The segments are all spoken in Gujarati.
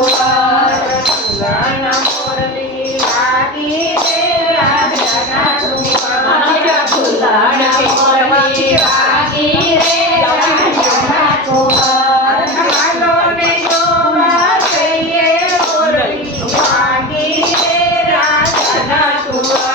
કુંવર ઝૂલણ મોરલી વાગી રે રાજાના કુંવર ઝૂલણ મોરલી વાગી રે રાજાના કુંવર હાલો ને જોવા જઈએ મોરલી વાગી રે રાજાના કુંવર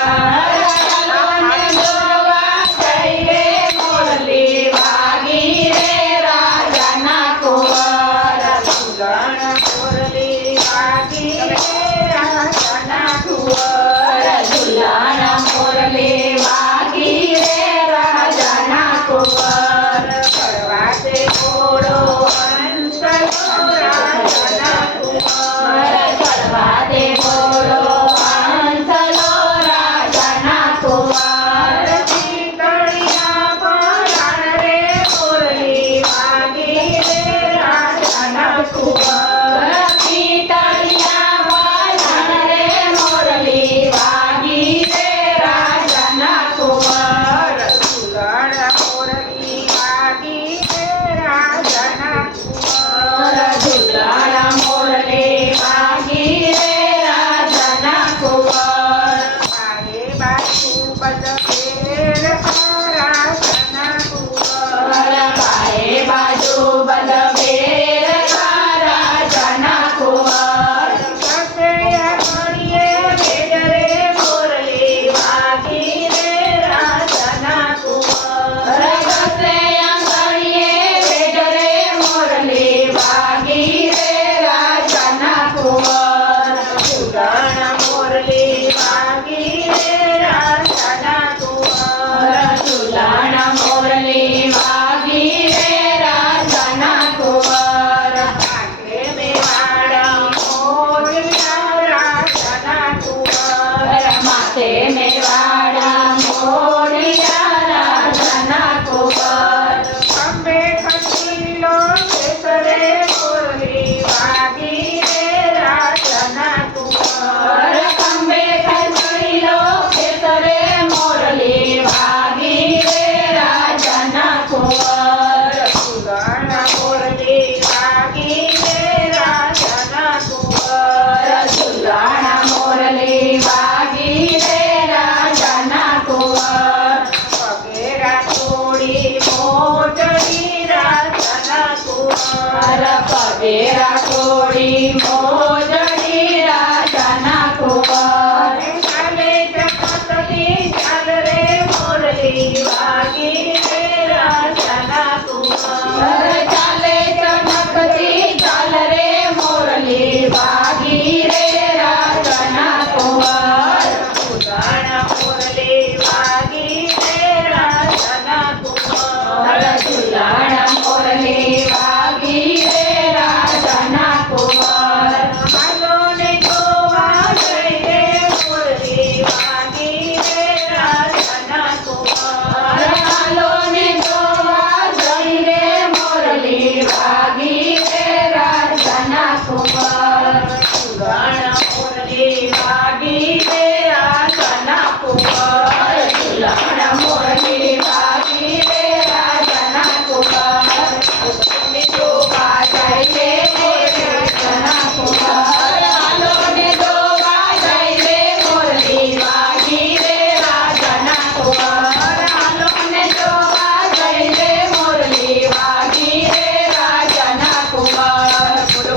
પગેરા કોડી મોજડી રાજાના કુંવર ચાલે ચમકતી ચાલ રે મોરલી વાગી રે રાજાના કુંવર ચાલે ચમકતી ચાલ રે મોરલી વાગી રે રાજાના કુંવર ઝૂલણ મોરલી વાગી રે રાજાના કુંવર ઝૂલણ મોરલી વાગી રે રાજાના કુંવર હાલો ને જોવા જઈએ મોરલી વાગી રે રાજાના કુંવર હાલો ને જોવા જઈએ મોરલી વાગી રે રાજાના કુંવર ઝૂલણ મોરલી વાગી રે રાજાના કુંવર ઝૂલણ મોરલી વાગી રે રાજાના કુંવર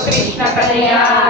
કૃષ્ણ કનૈયા